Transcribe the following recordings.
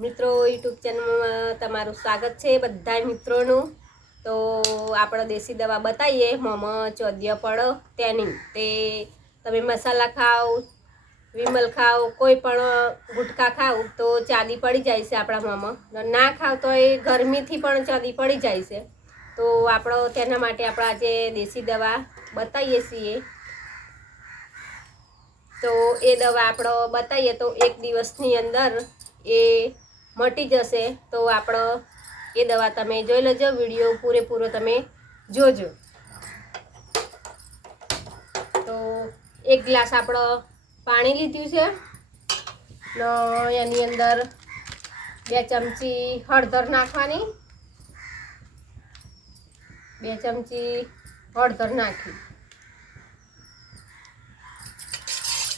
મિત્રો યુટ્યુબ ચેનલમાં તમારું સ્વાગત છે બધા મિત્રોનું. તો આપણે દેશી દવા બતાવીએ મમ, ચોદ્ય પડો તેની. તે તમે મસાલા ખાઓ, વિમલ ખાઓ, કોઈ પણ ગુટકા ખાઓ તો ચાંદી પડી જાય છે આપણા મોંમાં. ના ખાવ તો એ ગરમીથી પણ ચાંદી પડી જાય છે. તો આપણો, તેના માટે આપણે આજે દેશી દવા બતાવીએ છીએ. તો એ દવા આપણો બતાવીએ તો એક દિવસની અંદર એ મટી જશે તો આપણો એ દવા તમે જોઈ લેજો, વીડિયો પૂરેપૂરો તમે જોજો. તો એક ગ્લાસ આપણો પાણી લીધું છે. ને એની અંદર બે ચમચી હળદર નાખવાની. બે ચમચી હળદર નાખી.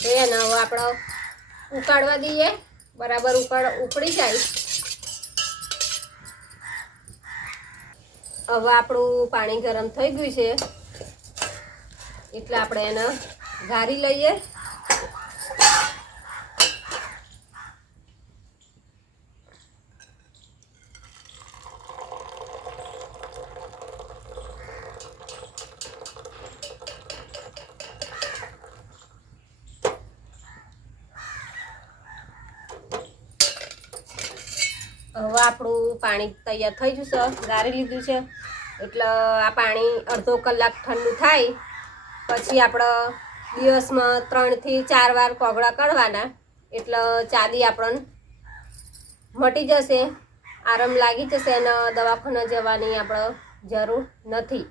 તો એને હવે આપણે ઉકાળવા દઈએ. બરાબર ઉકાળ ઉકળી જાય. હવે આપણું પાણી ગરમ થઈ ગયું છે. એટલે આપણે એને ગારી લઈએ. હવે આપણું પાણી તૈયાર થઈ ગયું છે ગારી લીધું છે. એટલે આ પાણી અડધો કલાક ઠંડુ થાય, પછી આપણે દિવસમાં ત્રણથી ચાર વાર કોગળા કાઢવાના. એટલે ચાદી આપણને મટી જશે, આરામ લાગી જશે અને દવાખાને જવાની આપણે જરૂર નથી.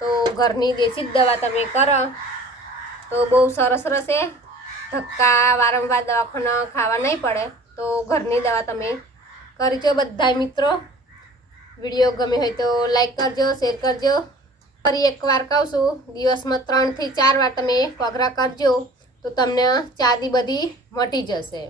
તો ઘરની દેશી જ દવા તમે કરો. તો બહુ સરસ રહેશે. ધક્કા વારંવાર દવાખાના ખાવા નહીં પડે. તો ઘરની દવા તમે કરજો બધા મિત્રો. વીડિયો ગમે હોય તો લાઈક કરજો શેર કરજો. ફરી એકવાર કહું છું, દિવસમાં ત્રણથી ચાર વાર તમે કોગરા કરજો તો તમને ચાદી બધી મટી જશે.